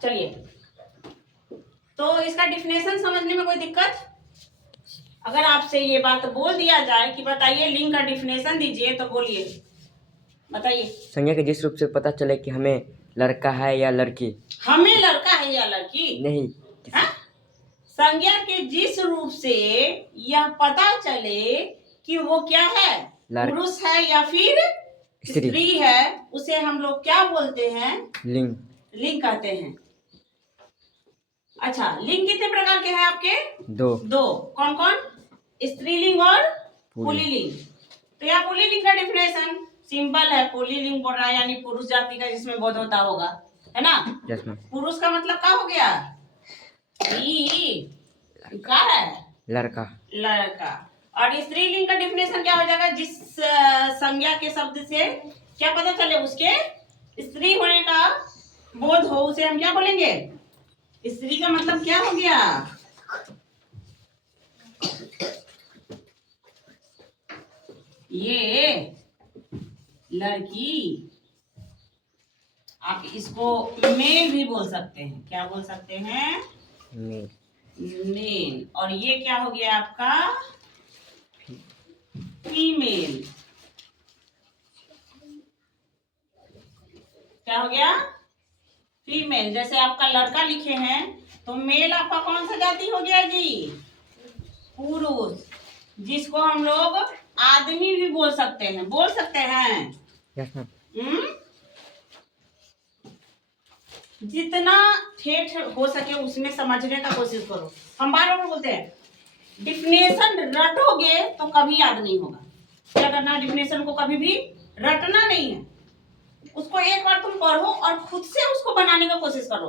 चलिए, तो इसका डिफिनेशन समझने में कोई दिक्कत? अगर आपसे ये बात बोल दिया जाए कि बताइए लिंग का डिफिनेशन दीजिए, तो बोलिए, बताइए। संज्ञा के जिस रूप से पता चले कि हमें लड़का है या लड़की। हमें लड़का है या लड़की नहीं, हा? संज्ञा के जिस रूप से यह पता चले कि वो क्या है, पुरुष है या फिर स्त्री है, उसे हम लोग क्या बोलते हैं? लिंग। लिंग कहते हैं। अच्छा, लिंग कितने प्रकार के हैं आपके? दो। कौन कौन? स्त्रीलिंग और पुल्लिंग। तो यहाँ पुल्लिंग का डिफिनेशन सिंपल है। पुल्लिंग बोल रहा है यानी पुरुष जाति का, जिसमें बोध होता होगा, है ना? पुरुष का मतलब क्या हो गया? क्या है? लड़का। और स्त्रीलिंग का डिफिनेशन क्या हो जाएगा? जिस संज्ञा के शब्द से क्या पता चले उसके स्त्री होने का बोध हो, उसे हम क्या बोलेंगे? स्त्री का मतलब क्या हो गया? ये लड़की। आप इसको मेल भी बोल सकते हैं। क्या बोल सकते हैं? मेल। और ये क्या हो गया आपका? फीमेल। क्या हो गया? फीमेल। जैसे आपका लड़का लिखे हैं तो मेल आपका कौन सा जाति हो गया जी? पुरुष, जिसको हम लोग आदमी भी बोल सकते हैं। बोल सकते हैं। जितना ठेठ हो सके उसमें समझने का कोशिश करो। हम बार बार बोलते हैं डिफिनेशन रटोगे तो कभी याद नहीं होगा। क्या करना? डिफिनेशन को कभी भी रटना नहीं है, उसको एक बार तुम पढ़ो और खुद से उसको बनाने का कोशिश करो।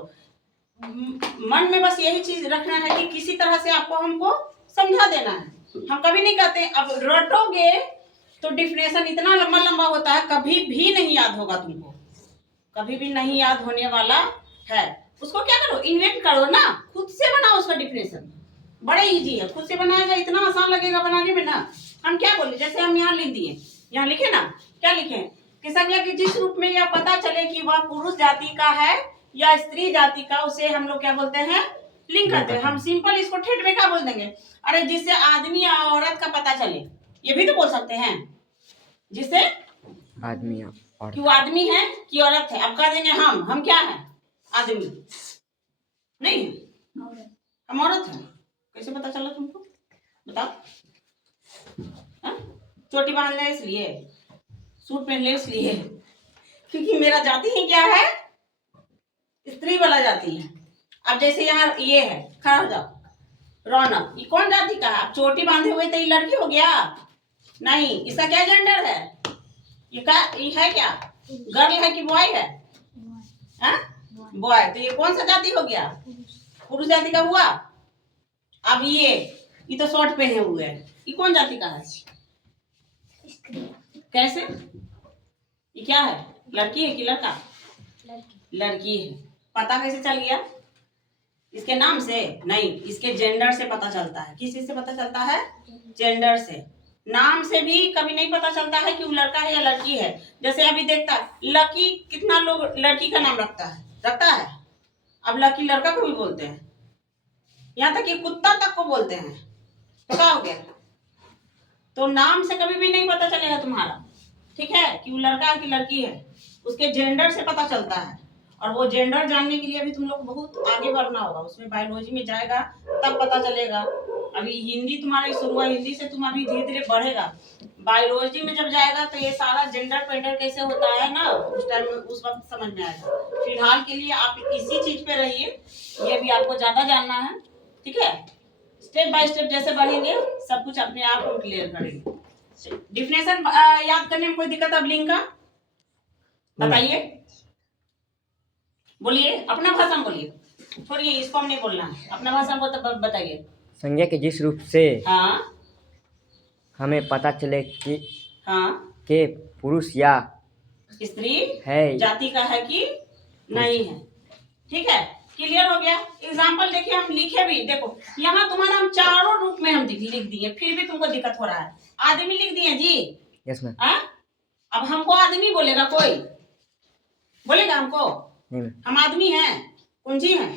मन में बस यही चीज रखना है कि किसी तरह से आपको हमको समझा देना है। हम कभी नहीं कहते अब रटोगे तो डिफिनेशन इतना लंबा लंबा होता है, कभी भी नहीं याद होगा तुमको, कभी भी नहीं याद होने वाला है। उसको क्या करो? इन्वेंट करो ना, खुद से बनाओ उसका डिफिनेशन। बड़ा इजी है, खुद से बनाया जाए, इतना आसान लगेगा बनाने में ना। हम क्या बोले, जैसे हम यहाँ लिख दिए, यहाँ लिखे ना, क्या लिखे? कि संज्ञा के जिस रूप में यह पता चले कि वह पुरुष जाति का है या स्त्री जाति का, उसे हम लोग क्या बोलते हैं? लिंग कहते हैं। हम सिंपल इसको ठेठ में क्या बोल देंगे? अरे जिससे आदमी या औरत का पता चले, ये भी तो बोल सकते हैं। जिससे आदमी कि वो आदमी है कि औरत है। अब कह देंगे हम क्या है? आदमी नहीं है, हम औरत है। कैसे पता चला तुमको? बताओ। चोटी बांध ले इसलिए, सूट पहन ले इसलिए, क्योंकि मेरा जाति ही क्या है? स्त्री वाला जाति है। अब जैसे यहाँ ये है, खड़ा हो जाओ, रौनक, ये कौन जाति का है? आप चोटी बांधे हुए तो ये लड़की हो गया? नहीं, इसका क्या जेंडर है? ये है क्या? गर्ल है कि बॉय है? बॉय। तो ये कौन सा जाति हो गया? पुरुष जाति का हुआ। अब ये तो शॉर्ट पहने हुए है, ये कौन जाति का है? कैसे? ये क्या है? लड़की है कि लड़का? लड़की है। पता कैसे चल गया? इसके नाम से नहीं, इसके जेंडर से पता चलता है। किस चीज से पता चलता है? जेंडर से। नाम से भी कभी नहीं पता चलता है कि वो लड़का है या लड़की है। जैसे अभी देखता लकी, कितना लोग लड़की का नाम रखता है। अब लकी लड़का को भी बोलते हैं, यहाँ तक कि कुत्ता तक को बोलते हैं। तो क्या हो गया? तो नाम से कभी भी नहीं पता चलेगा तुम्हारा, ठीक है, कि वो लड़का है कि लड़की है। उसके जेंडर से पता चलता है। और वो जेंडर जानने के लिए अभी तुम लोग बहुत आगे बढ़ना होगा, उसमें बायोलॉजी में जाएगा तब पता चलेगा। अभी हिंदी तुम्हारी शुरू हुआ, हिंदी से तुम अभी धीरे धीरे बढ़ेगा। बायोलॉजी में जब जाएगा तो ये सारा जेंडर पेंडर कैसे होता है ना, उस टाइम में उस वक्त समझ में आएगा। फिलहाल के लिए आप इसी चीज पे रहिए, ये भी आपको ज्यादा जानना है, ठीक है। स्टेप बाय स्टेप जैसे बढ़ेंगे सब कुछ अपने आप हम क्लियर करेंगे। डिफिनेशन याद करने में कोई दिक्कत? अब लिंग का बताइए, बोलिए, अपना भाषा में बोलिए, छोड़िए इसको, हम नहीं बोलना है, अपना भाषा में बताइए। संज्ञा के जिस रूप से हाँ हमें पता चले कि के पुरुष या स्त्री है जाति का है कि नहीं है, ठीक है, क्लियर हो गया। एग्जाम्पल देखिए, हम लिखे भी, देखो यहाँ तुम्हारा हम चारों रूप में हम लिख दिए, फिर भी तुमको दिक्कत हो रहा है। आदमी लिख दिए जी, यस मैम। अब हमको आदमी बोलेगा? कोई बोलेगा हमको? हम आदमी हैं, कुंजी है,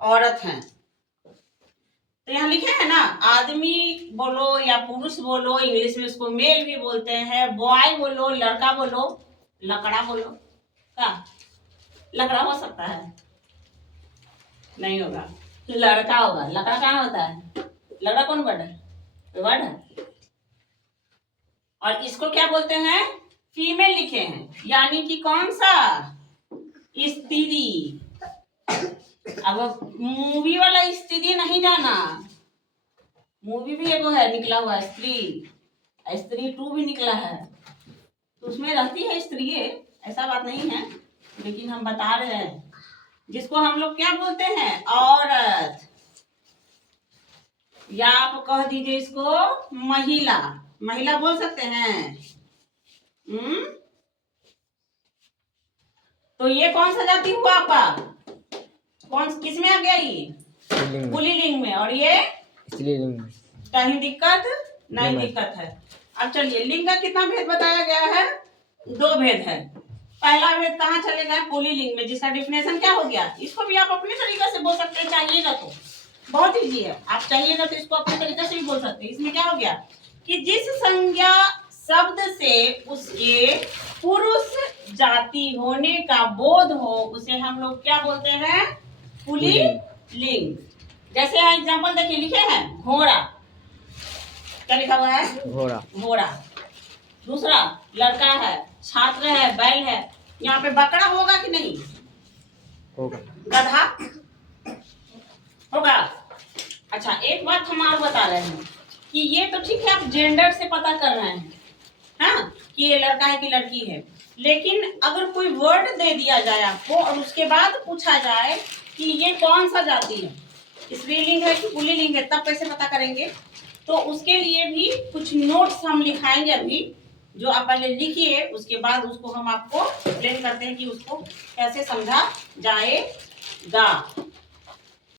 औरत है। तो यहाँ लिखे है ना, आदमी बोलो या पुरुष बोलो, इंग्लिश में उसको मेल भी बोलते हैं, बॉय बोलो, लड़का बोलो, लकड़ा बोलो। क्या लकड़ा हो सकता है? नहीं होगा, लड़का होगा। लकड़ा कहाँ होता है? लकड़ा कौन वर्ड है? वर्ड है। और इसको क्या बोलते हैं? फीमेल लिखे हैं, यानी कि कौन सा? स्त्री। अब मूवी वाला स्त्री नहीं जाना, मूवी भी एगो है निकला हुआ, स्त्री, स्त्री 2 भी निकला है, तो उसमें रहती है स्त्री, ऐसा बात नहीं है, लेकिन हम बता रहे हैं जिसको हम लोग क्या बोलते हैं? औरत, या आप कह दीजिए इसको महिला। महिला बोल सकते हैं। तो ये कौन सा जाति हुआ आपका? किस में आ गया ये? पुल्लिंग में। और ये स्त्रीलिंग में। कहीं दिक्कत नहीं दिक्कत है। अब चलिए, लिंग का कितना भेद बताया गया है? 2 भेद है। पहला भेद कहाँ चलेगा? पुल्लिंग में, जिसका डिफिनेशन क्या हो गया? इसको भी आप अपने तरीके से बोल सकते हैं, चाहिएगा तो बहुत इजी है, आप चाहिएगा तो इसको अपने तरीके से भी बोल सकते हैं। इसमें क्या हो गया कि जिस संज्ञा शब्द से उसके पुरुष जाति होने का बोध हो, उसे हम लोग क्या बोलते हैं? पुल्लिंग। जैसे यहाँ एग्जाम्पल देखिए, लिखे हैं घोड़ा, क्या लिखा हुआ है? घोड़ा। घोड़ा। दूसरा लड़का है, छात्र है, बैल है। यहाँ पे बकरा होगा कि नहीं? होगा। गधा होगा। अच्छा, एक बात हम और बता रहे हैं कि ये तो ठीक है, आप जेंडर से पता कर रहे हैं, हाँ, कि ये लड़का है कि लड़की है, लेकिन अगर कोई वर्ड दे दिया जाए आपको और उसके बाद पूछा जाए कि ये कौन सा जाति है, स्त्रीलिंग है कि पुल्लिंग है, तब कैसे पता करेंगे? तो उसके लिए भी कुछ नोट्स हम लिखाएंगे अभी, जो आप पहले लिखिए, उसके बाद उसको हम आपको एक्सप्लेन करते हैं कि उसको कैसे समझा जाएगा।